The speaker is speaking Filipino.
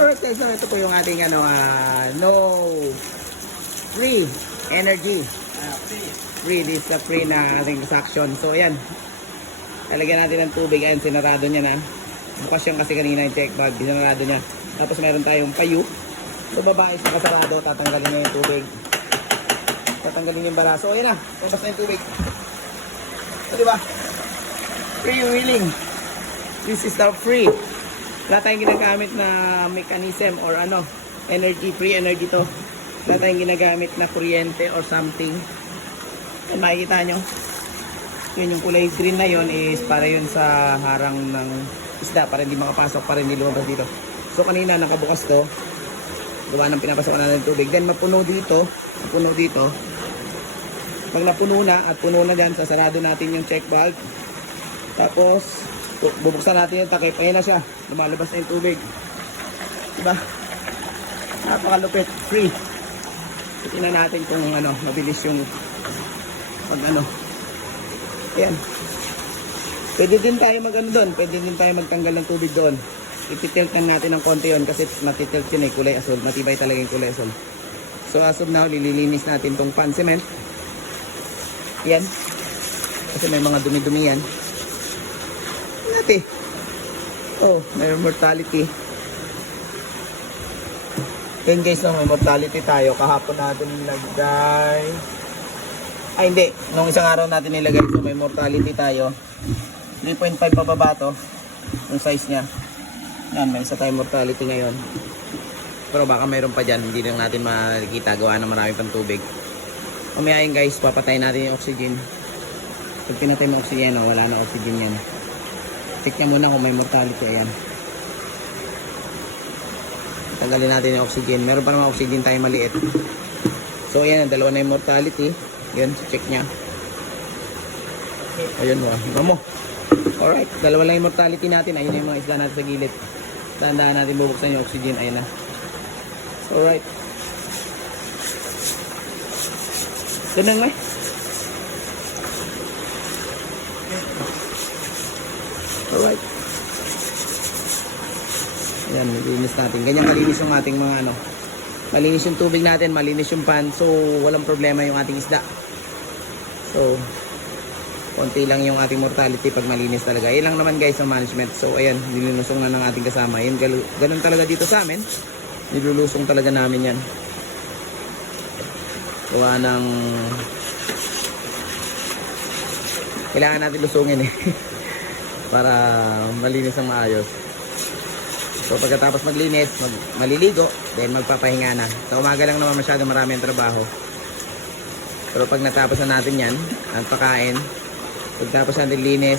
Alright guys, so ito po yung ating ano, ah, no free energy. Free, this is a free na ating suction. So ayan, lalagyan natin ng tubig. Ayan, sinarado niya na. Bukas yung kasi kanina yung check bag, sinarado niya. Tapos meron tayong payo. So baba is nakasarado, tatanggalin niya yung tubig. Tatanggalin yung baraso. So ayan na, labas na yung tubig. So diba? Free wheeling. This is the free. Wala tayong ginagamit na mechanism or ano, energy, free energy to. Wala tayong ginagamit na kuryente or something. Yan makikita nyo. Yun yung kulay green na yon is para yun sa harang ng isda para hindi makapasok, para hindi lumabas dito. So kanina nakabukas to. Gawa ng pinapasok natin ng tubig. Then mapuno dito, mapuno dito. Pag napuno na at puno na dyan, sasarado natin yung check valve. Tapos, bubuksan natin yung takip. Ayan na siya. Lumalabas na yung tubig. Diba? Napakalupit. Free. Tingnan natin kung ano, mabilis yung pag ano. Ayan. Pwede din tayo mag ano doon. Pwede din tayo magtanggal ng tubig doon. Ititiltan natin ng konti yun kasi matitilt yun eh, kulay asul. Matibay talaga yung kulay asul. So as of now, lililinis natin tong pan cement. Yan. Kasi may mga dumi-dumi yan. Nati. Oh, may mortality. Then guys, no, may mortality tayo. Kahapon natin nilagay. Ay, hindi. Nung isang araw natin nilagay, so may mortality tayo. 3.5 pababa to. Yung size niya. Yan, may isa tayong mortality ngayon. Pero baka mayroon pa dyan. Hindi lang natin makikita. Gawa ng marami pang tubig. Mamaya yun guys, papatayin natin yung oxygen. Pag pinatay mo oxygen, wala na oxygen yan. Niya muna kung may mortality. Ayan. Tanggalin natin yung oxygen. Meron pa naman oxygen tayo maliit. So ayan, dalawa na yung mortality. Yan, check niya. Ayun mo. Iba mo. Alright, dalawa lang yung mortality natin. Ayun yung mga isla natin sa gilid. Dahan-dahan natin bubuksan yung oxygen. Ayun na. Alright. Ganun nga. Alright. Ayan, nilinis natin. Ganyan kalinis yung ating mga ano. Malinis yung tubig natin, malinis yung pan. So, walang problema yung ating isda. So, konti lang yung ating mortality pag malinis talaga. Yan lang naman guys ang management. So, ayan, nilulusong na ng ating kasama. Gal- ganun talaga dito sa amin. Nilulusong talaga namin yan. Gawa ng... Kailangan natin lusungin eh. Para malinis ang maayos. So pagkatapos maglinis, mag, maliligo, then magpapahinga na. Sa umaga lang naman masyado marami ang trabaho. Pero pag natapos na natin yan, ang pakain, pagtapos natin linis,